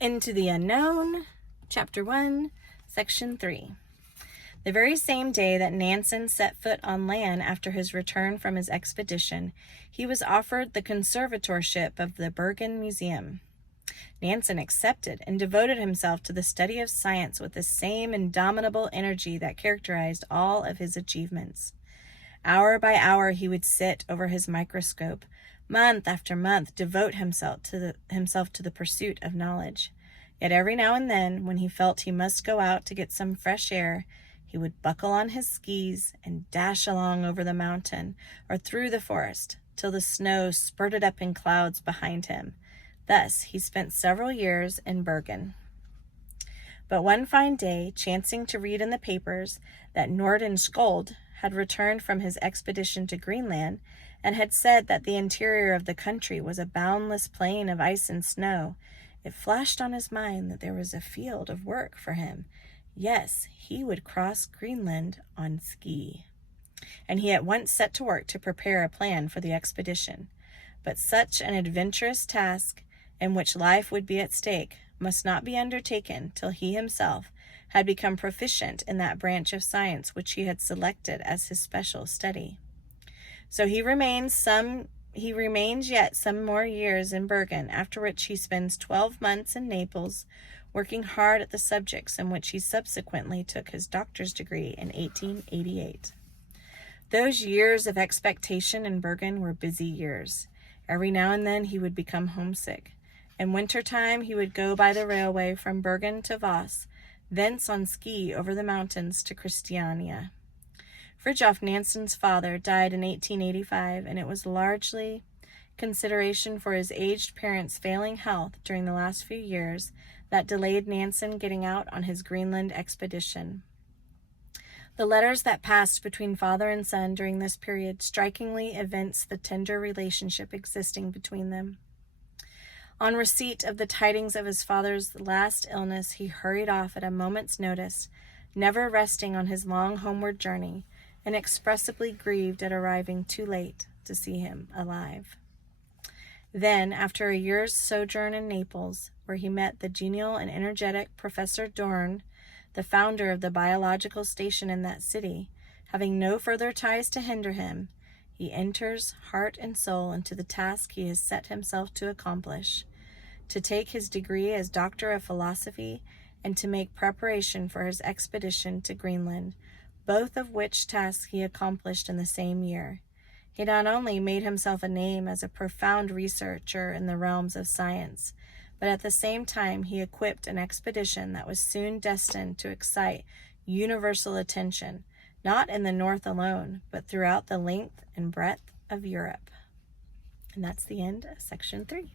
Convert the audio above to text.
Into the Unknown, Chapter 1, Section 3. The very same day that Nansen set foot on land after his return from his expedition, he was offered the conservatorship of the Bergen Museum. Nansen accepted and devoted himself to the study of science with the same indomitable energy that characterized all of his achievements. Hour by hour he would sit over his microscope, month after month devote himself to the pursuit of knowledge. Yet every now and then, when he felt he must go out to get some fresh air, he would buckle on his skis and dash along over the mountain or through the forest till the snow spurted up in clouds behind him. Thus he spent several years in Bergen. But one fine day, chancing to read in the papers that Nordenskjöld had returned from his expedition to Greenland and had said that the interior of the country was a boundless plain of ice and snow, it flashed on his mind that there was a field of work for him. Yes, he would cross Greenland on ski. And he at once set to work to prepare a plan for the expedition. But such an adventurous task, in which life would be at stake, must not be undertaken till he himself had become proficient in that branch of science which he had selected as his special study. So he remains yet some more years in Bergen, after which he spends 12 months in Naples, working hard at the subjects in which he subsequently took his doctor's degree in 1888. Those years of expectation in Bergen were busy years. Every now and then he would become homesick. In wintertime he would go by the railway from Bergen to Voss, thence on ski over the mountains to Christiania. Fridtjof Nansen's father died in 1885, and it was largely consideration for his aged parents' failing health during the last few years that delayed Nansen getting out on his Greenland expedition. The letters that passed between father and son during this period strikingly evince the tender relationship existing between them. On receipt of the tidings of his father's last illness, he hurried off at a moment's notice, never resting on his long homeward journey, inexpressibly grieved at arriving too late to see him alive. Then, after a year's sojourn in Naples, where he met the genial and energetic Professor Dorn, the founder of the biological station in that city, having no further ties to hinder him, he enters heart and soul into the task he has set himself to accomplish, to take his degree as Doctor of Philosophy and to make preparation for his expedition to Greenland, both of which tasks he accomplished in the same year. He not only made himself a name as a profound researcher in the realms of science, but at the same time he equipped an expedition that was soon destined to excite universal attention, not in the North alone, but throughout the length and breadth of Europe. And that's the end of Section 3.